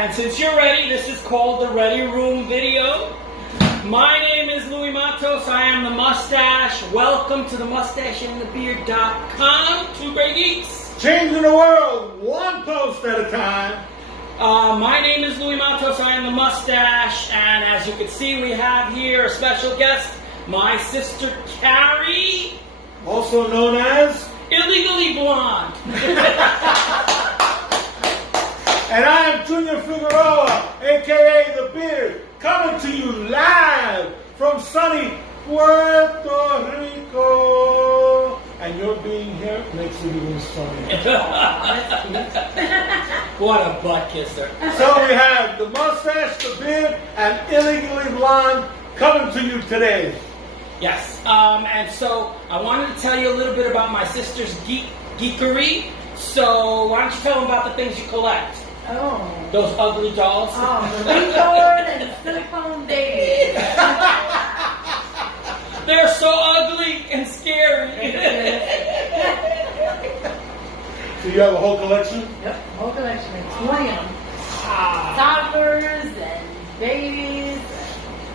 And since you're ready, this is called the Ready Room video. My name is Louis Matos. I am the Mustache. Welcome to the MustacheAndTheBeard.com. Two great geeks. Changing the world one post at a time. My name is Louis Matos. I am the Mustache. And as you can see, we have here a special guest, my sister Carrie. Also known as Illegally Blonde. And I am Junior Figueroa, a.k.a. The Beard, coming to you live from sunny Puerto Rico. And your being here makes it even sunnier. What a butt kisser. So we have the Mustache, the Beard, and Illegally Blonde coming to you today. Yes, and so I wanted to tell you a little bit about my sister's geekery. So why don't you tell them about the things you collect? Oh. Those ugly dolls. Oh, the ringboard and silicone babies. They're so ugly and scary. So you have a whole collection? Yep, whole collection. Like 20 of them. Toddlers and babies.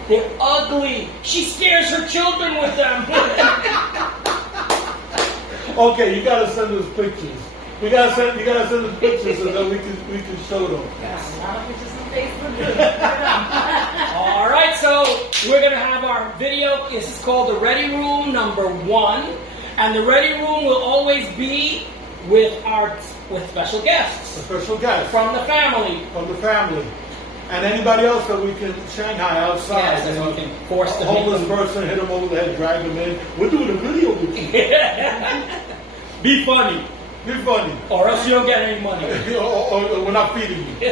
They're ugly. She scares her children with them. Okay, you gotta send us pictures. You gotta send us pictures so that we can show them. Yeah, a lot of pictures on Facebook. All right, so we're gonna have our video. This is called the Ready Room #1, and the Ready Room will always be with special guests. A special guest From the family. And anybody else that we can Shanghai outside. Yes, we can force a the homeless people. person, hit them over the head, drag them in. We're doing a video with you. Be funny, Be funny. or else you don't get any money. or we're not feeding you.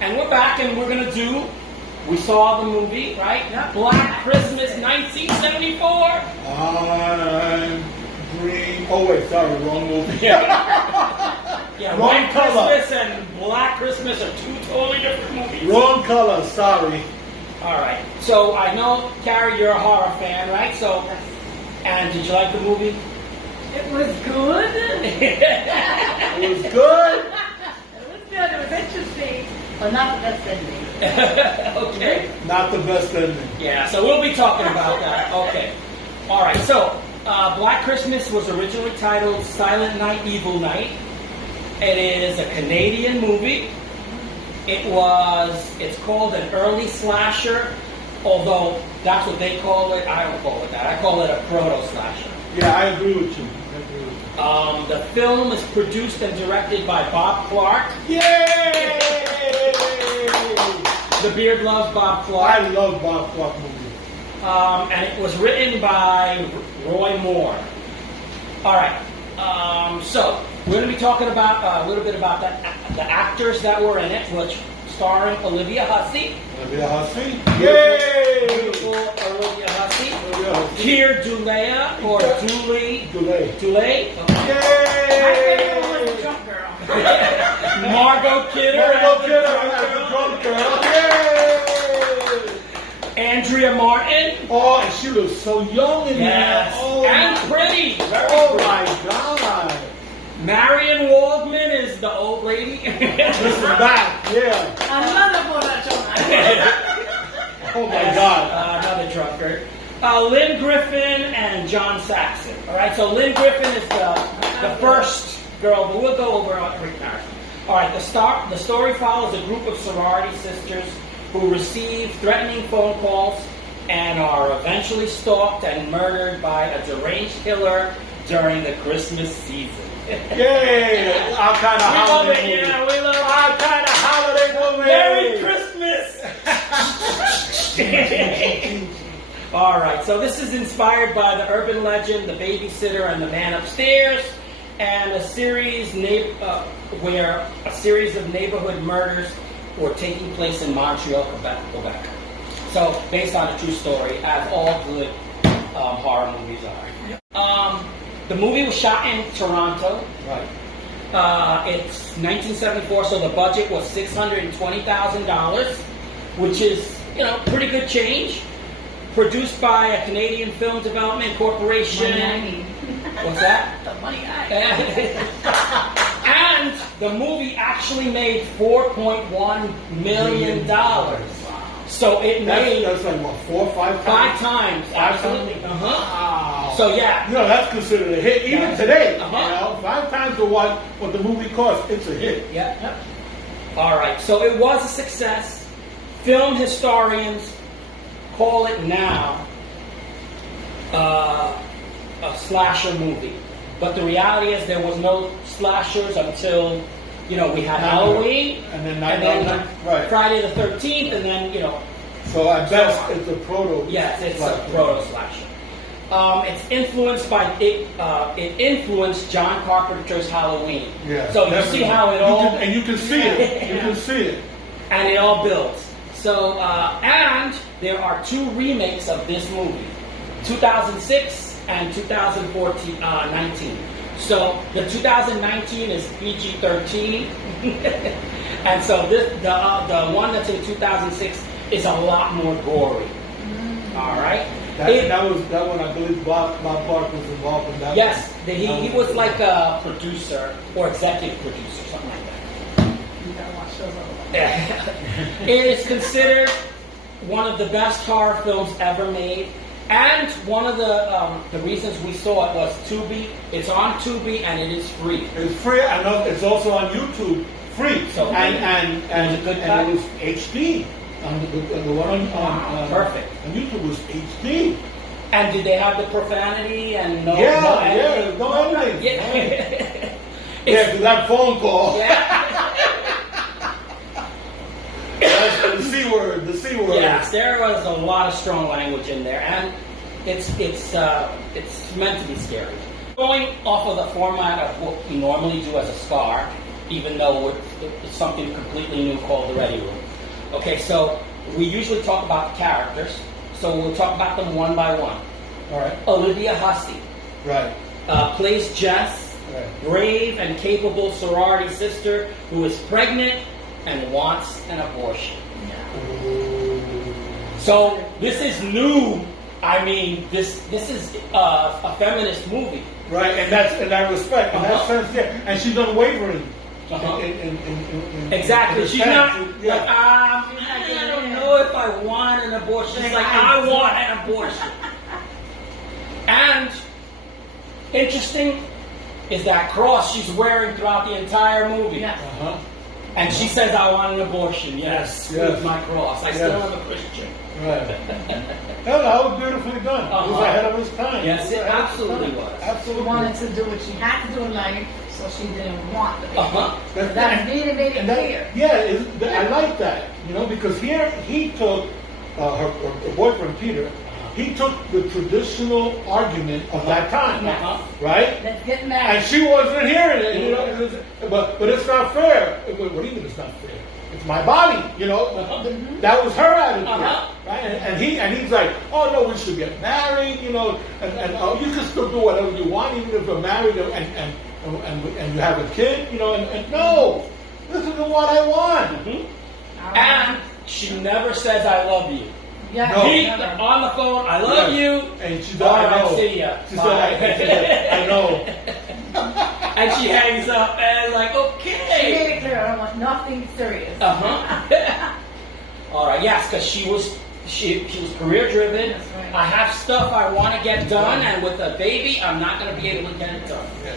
And we're back, and we're gonna do. We saw the movie, right? Yep. Black Christmas, 1974. I'm green. Oh wait, sorry, wrong movie. Yeah, Wrong White color. Christmas and Black Christmas are two totally different movies. Wrong color. Sorry. All right. So I know, Carrie, you're a horror fan, right? So, and did you like the movie? It was good. It was good. It was good. It was interesting. But not the best ending. Okay. Not the best ending. Yeah. So we'll be talking about that. Okay. All right. So Black Christmas was originally titled Silent Night, Evil Night. It is a Canadian movie. It's called an early slasher, although that's what they call it. I don't call it that. I call it a proto-slasher. Yeah, I agree with you. The film is produced and directed by Bob Clark. Yay! The Beard loves Bob Clark. I love Bob Clark movies. And it was written by Roy Moore. All right. So we're going to be talking about a little bit about the actors that were in it, which starring Olivia Hussey. Olivia Hussey. Yay! Beautiful Olivia Hussey. Olivia Hussey. Keir Dullea or Dooley. Delay. Dooley. My favorite one was the drunk girl. Margot Kidder. Margot Kidder as the drunk girl. Yay! Andrea Martin. Oh, and she looks so young in Yes. there. Oh, And pretty. Very oh pretty. my God. Marion Waldman is the old lady. This is back. Yeah. Another borracho. Oh my God. Another drunkard. Lynn Griffin and John Saxon. All right, so Lynn Griffin is the first girl, but we'll go over every character. All right, the story follows a group of sorority sisters who receive threatening phone calls and are eventually stalked and murdered by a deranged killer during the Christmas season. Yay! Our kind of We love holiday it, movie. yeah, we love it. Our kind of holiday movie. Merry Christmas! All right, so this is inspired by the urban legend, The Babysitter and the Man Upstairs, and a series where a series of neighborhood murders were taking place in Montreal, Quebec. So, based on a true story, as all good horror movies are. The movie was shot in Toronto. Right. It's 1974, so the budget was $620,000, which is, pretty good change. Produced by a Canadian Film Development Corporation. Money I need. What's that? The money I And the movie actually made $4.1 million. So it made That's like what, 4 or 5 times? 5 times. Absolutely. Wow. So yeah. You know, that's considered a hit even today. You Uh-huh. know, 5 times to what the movie cost, it's a hit. Yep. All right. So it was a success. Film historians call it now a slasher movie. But the reality is there was no slashers until, we had Halloween, and then right. Friday the 13th, and then, So at best, it's a proto. Yes, it's a proto slasher. It's influenced by it influenced John Carpenter's Halloween. Yeah, so you see how it all and you can see it. You can see it. And it all builds. So and there are 2 remakes of this movie, 2006 and 2019. So the 2019 is PG-13, and so the one that's in 2006 is a lot more gory. All right. That one I believe Bob Clark was involved in that. Yes, he was like a producer or executive producer, something like that. You gotta watch those other ones. It is considered one of the best horror films ever made, and one of the reasons we saw it was Tubi. It's on Tubi and it is free. It's free. I know it's also on YouTube, free. So and it was a good cut? it was HD. The one on perfect. on YouTube was HD. And did they have the profanity and no Yeah, editing? no editing. Yeah. Yeah, because that phone call. Yeah. That's the C word. The C word. Yes, there was a lot of strong language in there, and it's meant to be scary. Going off of the format of what we normally do as a SCAR, even though it's something completely new called the Ready Room. Okay, so we usually talk about the characters, so we'll talk about them one by one. All right. Olivia Hussey Right. plays Jess, Right. brave and capable sorority sister who is pregnant and wants an abortion. So this is new. I mean, this is a feminist movie. Right, and in that respect, in that sense, yeah. And she's unwavering. Uh-huh. In Exactly. in She's sense. not Yeah. like, I don't know if I want an abortion. She's like, I want an abortion. And interesting is that cross she's wearing throughout the entire movie. Yes. Uh-huh. And she says, I want an abortion. Yes, Yes. with my cross. I still am a Christian. Right. That was beautifully done. It was Uh-huh. ahead of his time. Yes, it absolutely was. She Absolutely. wanted to do what she had to do in life, so she didn't want the baby. Uh-huh. That made it And clear. I like that, because here he took her boyfriend Peter. He took the traditional argument of that time, Uh-huh. right? Let's get And married. she wasn't hearing it, but it's not fair. What do you mean it's not fair? It's my body, Uh-huh. That was her attitude, Uh-huh. right? And he's like, oh no, we should get married, and you can still do whatever you want, even if you're married and you have a kid, and no, this is what I want. Mhm. All right. And she never says, I love you. Yeah, No. He, never. on the phone, I love Yes. you. And she Bye, doesn't know. see ya. She Bye. said, I know. And she hangs up and like, She okay. made it clear, I want nothing serious. Uh-huh. All right, yes, because she was career driven. That's right. I have stuff I want to get done, and with a baby, I'm not going to be able to get it done. Yeah.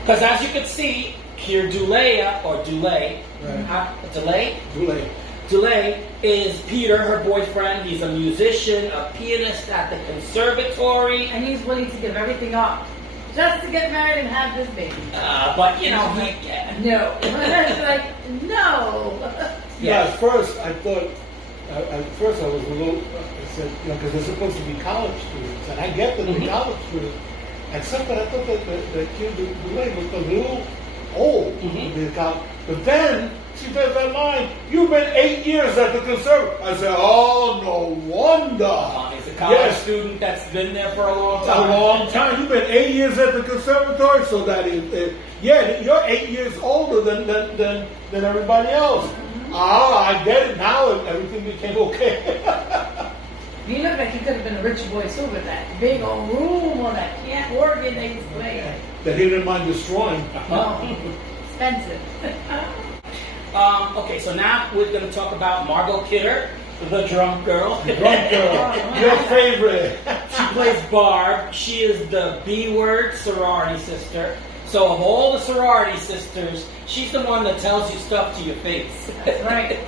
Because as you can see, here Dulea, or Dulé, Right. Delay? Too late. Delay is Peter, her boyfriend. He's a musician, a pianist at the conservatory. And he's willing to give everything up just to get married and have this baby. But, he... No. It's like, no. Yeah, at first I thought, I was a little, I said, because they're supposed to be college students, and I get that they're college students, except that I thought that the kid Dulé was a little old to be a college. But then she says that line, you've been 8 years at the conservatory. I said, oh, no wonder. He's a college student that's been there for a long time. A long time. You've been 8 years at the conservatory, so that you're 8 years older than everybody else. I get it now. Everything became okay. You look like you could have been a rich boy too with that big old room on that can't organized place. That he didn't mind destroying. No. expensive. Okay, so now we're going to talk about Margot Kidder, the drunk girl. Drunk girl, your favorite. She plays Barb. She is the B-word sorority sister. So of all the sorority sisters, she's the one that tells you stuff to your face. That's right.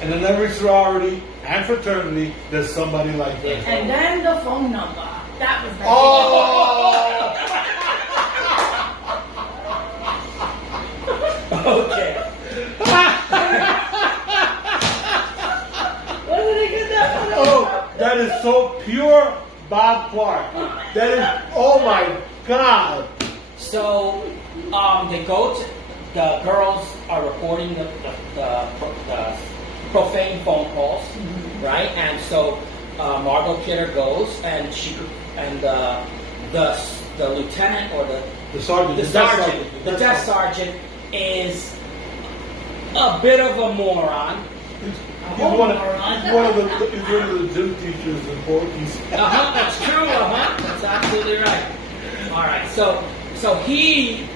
And in every sorority and fraternity, there's somebody like that. And then the phone number. That was the Oh! Okay. Where did I get that? Oh, that is so pure Bob Clark. That is, oh my God. So they go to, the girls are reporting the profane phone calls, right? And so Margot Kidder goes, and the lieutenant or the sergeant, the desk sergeant is a bit of a moron. He's one of the gym teachers in Porky's. That's true. That's absolutely right. All right. So he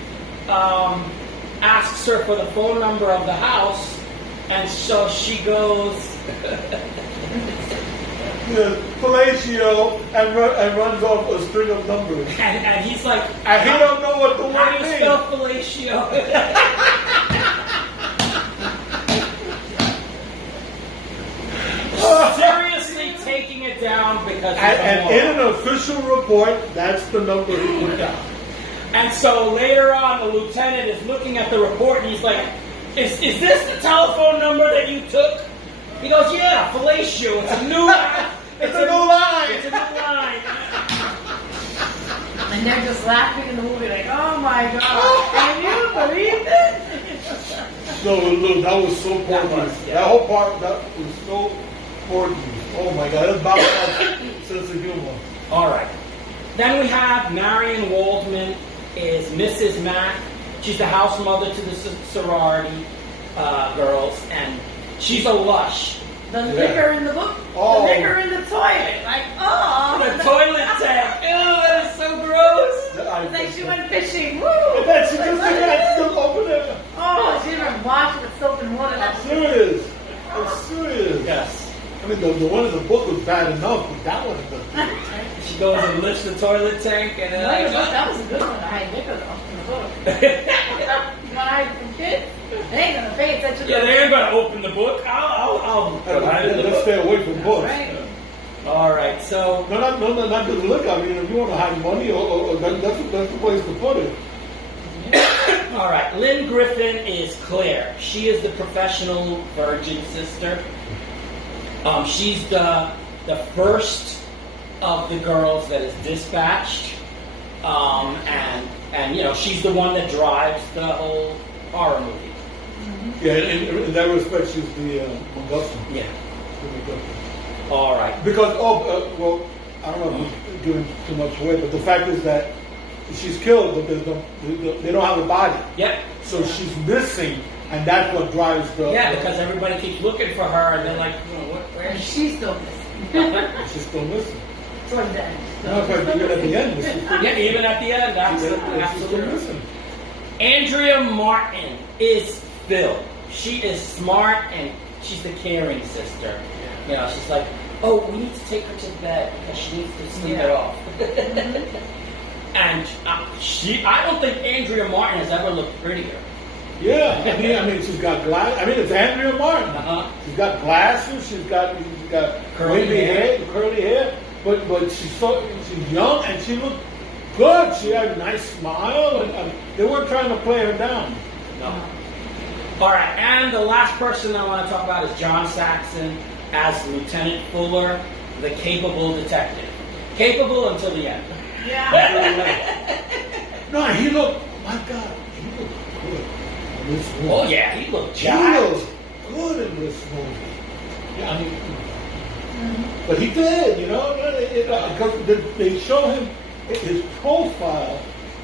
asks her for the phone number of the house, and so she goes. Fellatio and runs off a string of numbers. And he's like, and he don't know what the how word do you means. spell fellatio? Seriously taking it down because and in an official report, that's the number he put down. And so later on, the lieutenant is looking at the report and he's like, is this the telephone number that you took? He goes, yeah, fellatio. It's a new line. It's a new line. It's a new line. And they're just laughing in the movie like, oh my God, can you believe this? No, look, that was so Porky. That whole part, that was so Porky. Oh my God, that's Bob Clark's sense of humor. All right. Then we have Marion Waldman is Mrs. Mack. She's the house mother to the sorority girls, and she's a lush. The liquor in the book, Oh. the liquor in the toilet. Like, oh. The toilet tank. Ew, that is so gross. It's like she went fishing. Woo! And then she just got to open it. Oh, she even washed with soap and water. I'm serious. I'm serious. Yes. I mean, the one in the book was bad enough, but that one was She goes and lifts the toilet tank, and then that was a good one. I had liquor though in the book. When I had some kids, they ain't gonna pay attention. yeah, they ain't gonna open the book. I'll put it in the Let's book. stay away from books. Right. All right, so No, not just look. I mean, if you want to hide money, that's the place to put it. all right. Lynn Griffin is Claire. She is the professional virgin sister. She's the first of the girls that is dispatched, and you know she's the one that drives the whole horror movie. Yeah, in that respect, she's the MacGuffin. Yeah. The MacGuffin. All right. Because, well, I don't know if I'm giving too much away, but the fact is that she's killed, but they don't have a body. Yep. So she's missing, and that's what drives the... Yeah, because everybody keeps looking for her, and they're like, where And is she? she's still missing. She's still missing. Towards the end. No, but even at the end, she's still Yeah, even at the end, She's still absolutely. missing. Andrea Martin is Phil. She is smart and she's the caring sister. You know, she's like, oh, we need to take her to bed because she needs to sleep it off. And I don't think Andrea Martin has ever looked prettier. Yeah, I mean, she's got glasses. I mean, it's Andrea Martin. Uh-huh. She's got glasses. She's got Curly wavy hair. curly hair. But she's young and she looked good. She had a nice smile, and they weren't trying to play her down. No. All right, and the last person I want to talk about is John Saxon as Lieutenant Fuller, the capable detective. Capable until the end. Yeah. No, he looked. My God, he looked good in this movie. Oh yeah, he looked He jacked. looked good in this movie. Yeah, I mean, but he did, you know, because they show him his profile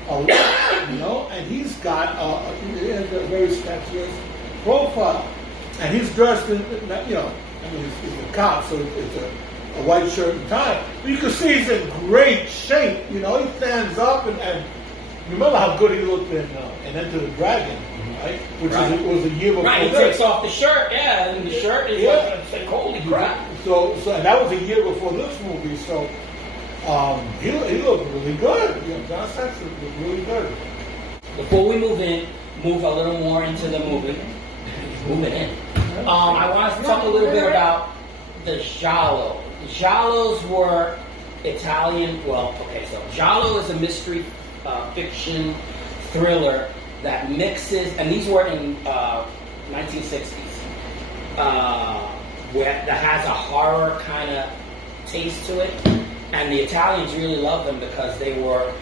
a lot, you know, and he's got he has a very statuesque profile, and he's dressed in, you know, I mean, he's a cop, so it's a white shirt and tie, but you can see he's in great shape, you know, he stands up and remember how good he looked in Enter the Dragon, right? Which was a year before. Right, he takes off the shirt, and the shirt is like holy crap. So and that was a year before this movie. So he looked really good. John Saxon looked really good. Before we move a little more into the movie. Moving in. I want to talk a little bit about the giallo. Giallos were Italian. Well, okay, so giallo is a mystery fiction thriller that mixes, and these were in 1960s, that has a horror kind of taste to it, and the Italians really loved them because they were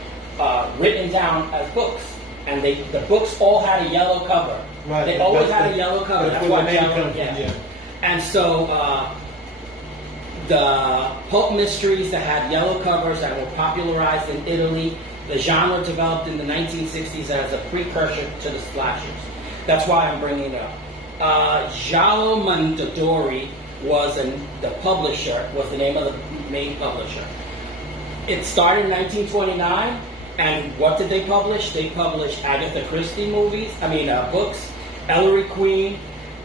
written down as books, and the books all had a yellow cover. Right. They always had a yellow cover. That's why giallo. Yeah. And so the pulp mysteries that had yellow covers that were popularized in Italy, the genre developed in the 1960s as a precursor to the slashers. That's why I'm bringing it up. Giallo Mondadori was the name of the main publisher. It started in 1929, and what did they publish? They published Agatha Christie books, Ellery Queen,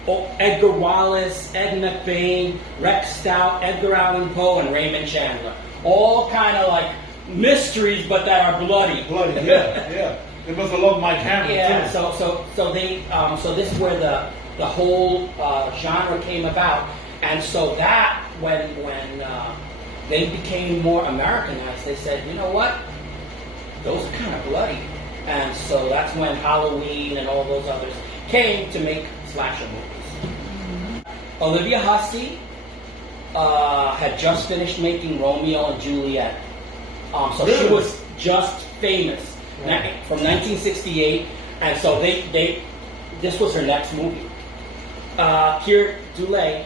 Edgar Wallace, Ed McBain, Rex Stout, Edgar Allan Poe, and Raymond Chandler. All kind of like mysteries, but that are bloody. Bloody, yeah. They must have loved Mike Hammer yeah, too. So this is where the whole genre came about, and so that when they became more Americanized, they said, you know what, those are kind of bloody, and so that's when Halloween and all those others came to make slasher movies. Olivia Hussey had just finished making Romeo and Juliet. So really? She was just famous from 1968, and so this was her next movie. Keir Dullea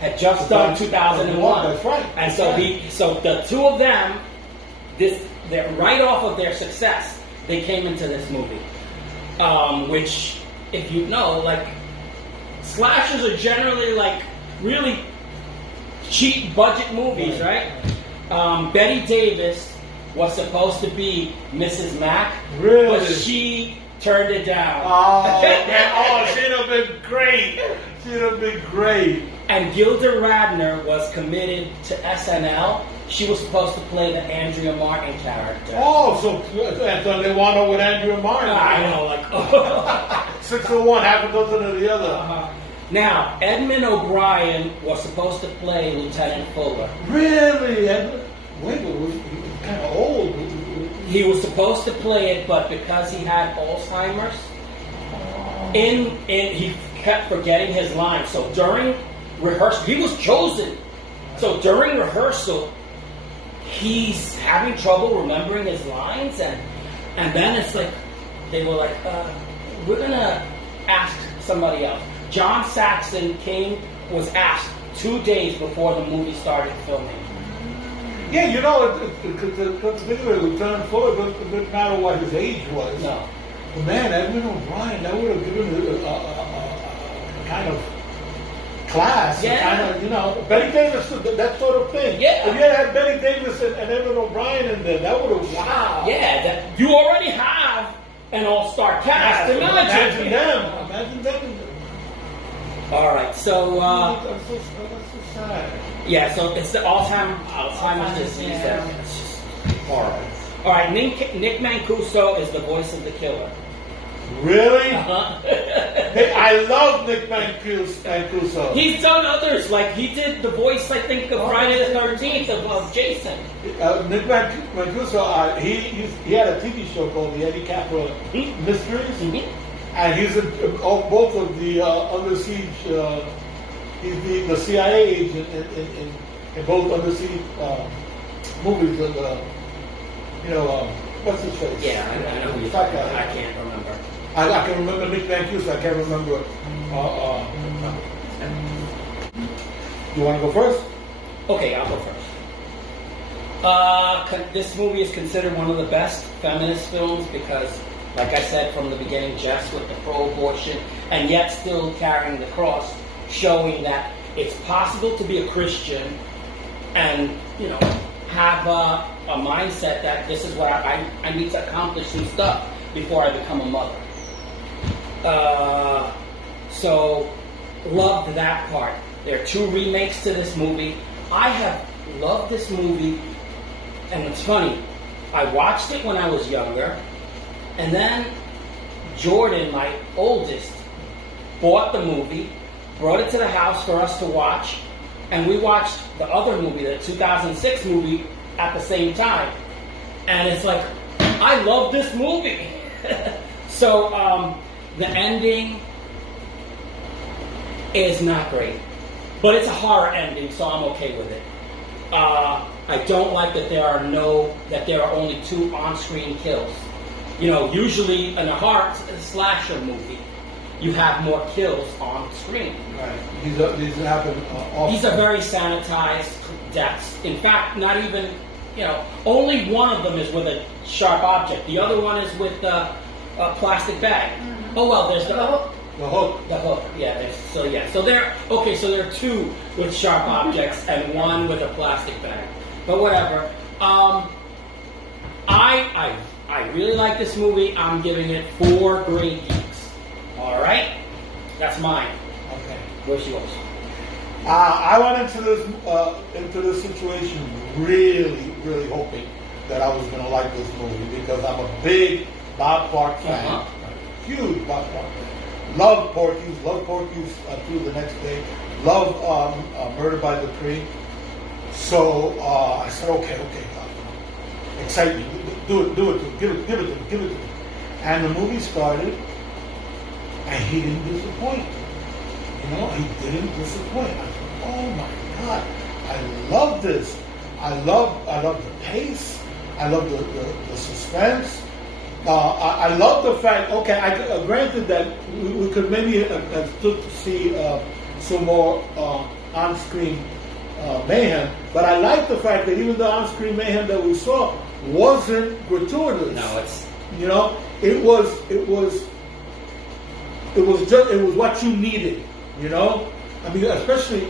had just done 2001. That's right. And so the two of them, they're right off of their success, they came into this movie, which, if you know, like, slashers are generally like really cheap budget movies, right? Betty Davis was supposed to be Mrs. Mack, really? But she turned it down. Oh, man. She'd have been great. She'd have been great. And Gilda Radner was committed to SNL. She was supposed to play the Andrea Martin character. Oh, so they wound up with Andrea Martin. I know, like 6 of one, half a dozen of the other. Now, Edmund O'Brien was supposed to play Lieutenant Fuller. Really? Wait, he was kind of old. He was supposed to play it, but because he had Alzheimer's, he kept forgetting his lines. So during rehearsal, he was chosen. So during rehearsal, he's having trouble remembering his lines, and then it's like they were like, we're gonna ask somebody else. John Saxon was asked 2 days before the movie started filming. Yeah, you know, particularly Lieutenant Fuller, it didn't matter what his age was. No. But man, Edmund O'Brien, that would have given a kind of class. Yeah. Kind of, you know, Betty Davis, that sort of thing. Yeah. If you had Betty Davis and Edmund O'Brien in there, that would have, wow. Yeah, you already have an all-star cast. Imagine them. Imagine them. All right, so That's so sad. yeah, so it's the Alzheimer's disease. It's just horrible. All right, Nick Mancuso is the voice of the killer. Really? Uh-huh. I love Nick Mancuso. He's done others, like he did the voice, I think, of Friday the 13th of Jason. Nick Mancuso, he had a TV show called The Eddie Capra Mysteries. Mm-hmm. And he's in both of the Under Siege. He's the CIA agent in both Under Siege movies. What's his face? Yeah, I know who you're That talking about. guy. I can't remember. I can remember Nick Mancuso. I can't remember. You want to go first? Okay, I'll go first. This movie is considered one of the best feminist films because, like I said from the beginning, Jess with the pro-abortion and yet still carrying the cross, showing that it's possible to be a Christian and, have a mindset that this is what I need to accomplish some stuff before I become a mother. So, loved that part. There are 2 remakes to this movie. I have loved this movie, and it's funny. I watched it when I was younger, and then Jordan, my oldest, bought the movie, brought it to the house for us to watch, and we watched the other movie, the 2006 movie, at the same time. And it's like, I love this movie. So, the ending is not great. But it's a horror ending, so I'm okay with it. I don't like that there are only 2 on-screen kills. You know, usually in a horror slasher movie, you have more kills on screen. Right. These happen often. These are very sanitized deaths. In fact, not even, only one of them is with a sharp object. The other one is with a plastic bag. Mm-hmm. Oh well, there's the hook. The hook. The hook. Yeah. So there are 2 with sharp objects and 1 with a plastic bag. But whatever. I really like this movie. I'm giving it 4 great geeks. All right, that's mine. Okay. Where's yours? I went into this situation really, really hoping that I was going to like this movie because I'm a big Bob Clark fan. Uh-huh. Huge Bob Clark fan. Love Porky's through the next day. Love Murder by the Tree. So I said, okay, excite me, do it, give it to me. And the movie started, and he didn't disappoint. He didn't disappoint. I said, oh my God, I love this. I love the pace. I love the suspense. I love the fact. Okay, granted that we could maybe have stood to see some more on-screen mayhem, but I like the fact that even the on-screen mayhem that we saw wasn't gratuitous. No, it's it was what you needed. I mean, especially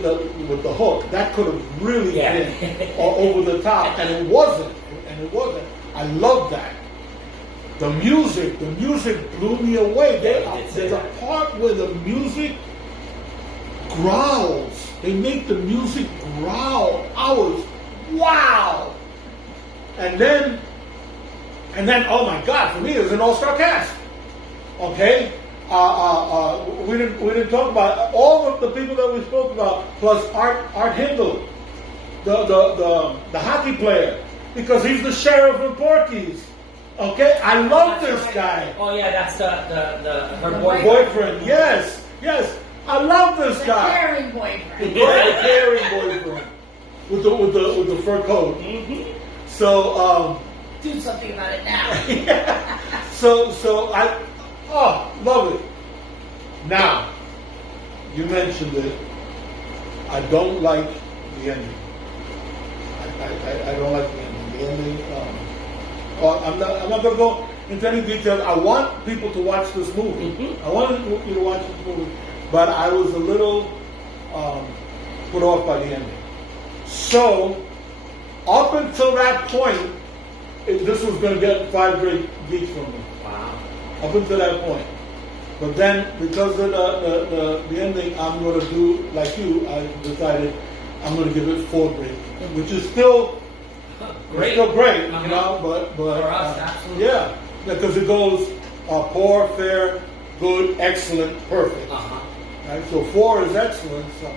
with the hook, that could have really been over the top, and it wasn't. I love that. The music blew me away. There's a part where the music growls. They make the music growl. I was wow. And then, oh my God! For me, it was an all-star cast. Okay, we didn't talk about all of the people that we spoke about, plus Art Hindle, the hockey player, because he's the sheriff of Porky's. Okay, I love this guy. Oh yeah, that's her boyfriend. Yes. I love this guy. Caring boyfriend. The caring boyfriend with the fur coat. Mm-hmm. So do something about it now. Yeah. So I love it. Now you mentioned it. I don't like the ending. I don't like the ending. The ending. I'm not going to go into any detail. I want people to watch this movie. Mm-hmm. I want you to watch this movie, but I was a little put off by the ending. So up until that point, this was going to get 5 great geeks from me. Wow. Up until that point. But then, because of the ending, I'm going to do, like you, I decided I'm going to give it 4 great, which is still great. Still great, Uh-huh. but For us, absolutely. Yeah, because it goes poor, fair, good, excellent, perfect. Uh-huh. Right? So 4 is excellent. So.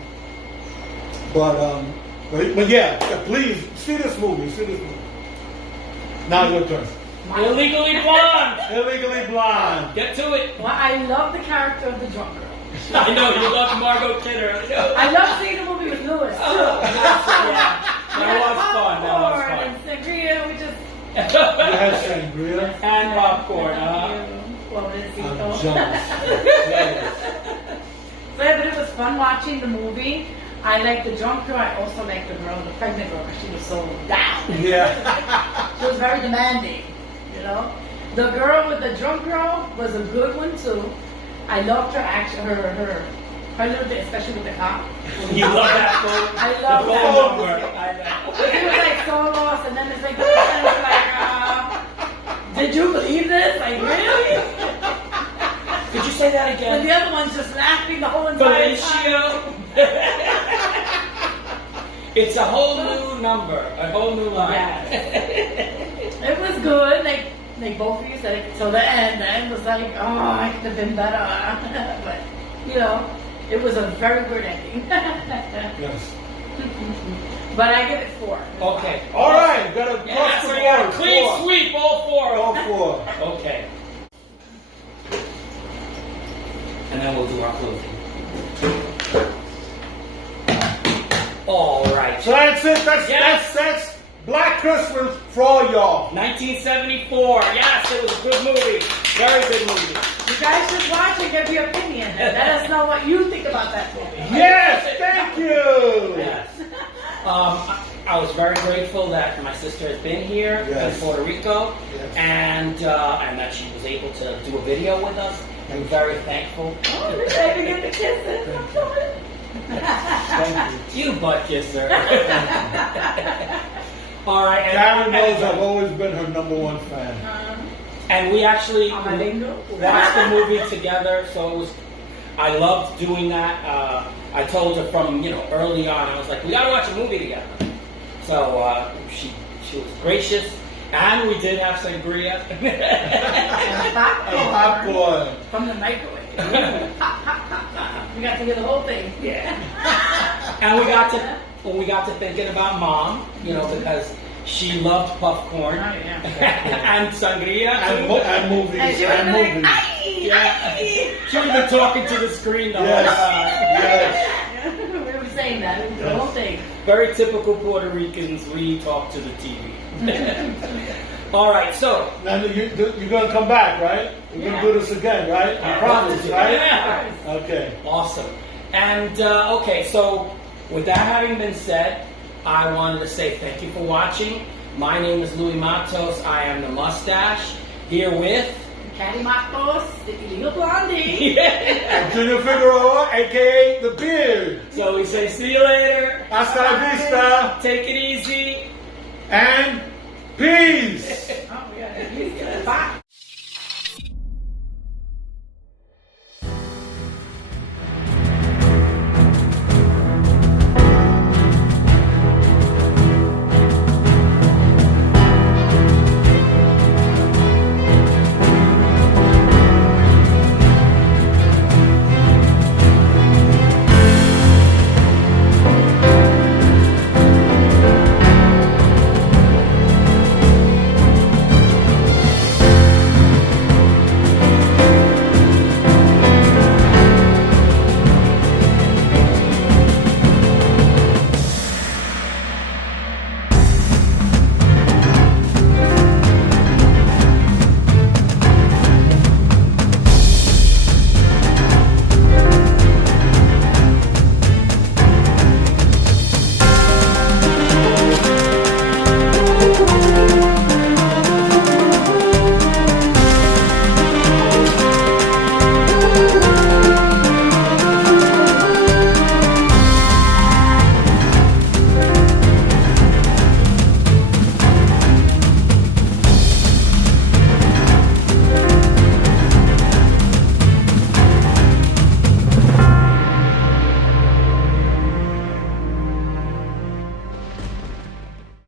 But yeah, please see this movie. Now your turn. Illegally Blonde. Illegally Blonde. Get to it. Well, I love the character of the drunk girl. I know you love Margot Kidder. I love seeing the movie with Lewis too. That was fun. Popcorn and sangria. We just You had sangria and popcorn. I'm jealous. But it was fun watching the movie. I like the drunk girl. I also like the girl, the pregnant girl, because she was so down. Yeah. She was very demanding, The girl with the drunk girl was a good one too. I loved her action, her I loved it, especially with the cop. You love that phone? I love the that phone phone. number. I know. He was like so lost, and then it's like, did you believe this? Like, really? Could you say that And again? the other one's just laughing the whole entire time. Felicio. It's a whole new number, a whole new line. Yes. It was good. Like both of you said it till the end. The end was like, oh, it could have been better. But, you know, it was a very good ending. Yes. But I give it 4. Okay. All right, got a Yeah, cross so the you got a board. clean 4. sweep, all 4. All 4. Okay. And then we'll do our closing. All right. So that's it. Yes. That's Black Christmas for all y'all. 1974. Yes, it was a good movie. Very good movie. You guys should watch and give your opinion and let us know what you think about that movie. Yes, thank you. Yes. I was very grateful that my sister has been here Yes. in Puerto Rico, Yes. and that she was able to do a video with us. I'm very thankful. Oh, you didn't even get the kisses. I'm sorry. Thank you. You butt kisser. All right. Karen knows I've always been her #1 fan. And we actually Amalingo. watched the movie together, so it was. I loved doing that. I told her from early on. I was like, we gotta watch a movie together. So she was gracious, and we did have sangria. And Popcorn. from the microwave. Pop, pop, pop, pop. We got to hear the whole thing. Yeah. And we got to thinking about Mom, because she loved popcorn Oh, yeah. and sangria And too. movies. And she was And like, movies. "Aye, Yeah. aye." She would have been talking to the screen the whole Yes. time. Yes. We were saying that. The whole thing. Very typical Puerto Ricans. We talk to the TV. All right, so Now you're gonna come back, right? We're gonna do this again, right? You promise, right? Yeah. Okay. Awesome. And okay, so with that having been said, I wanted to say thank you for watching. My name is Louis Matos. I am the Mustache. Here with Caddy Matos, the illegal blondie. And Junior Figueroa, aka the Beard. So we say see you later. Hasta la vista Take it easy. and peace. Oh, yeah. Bye.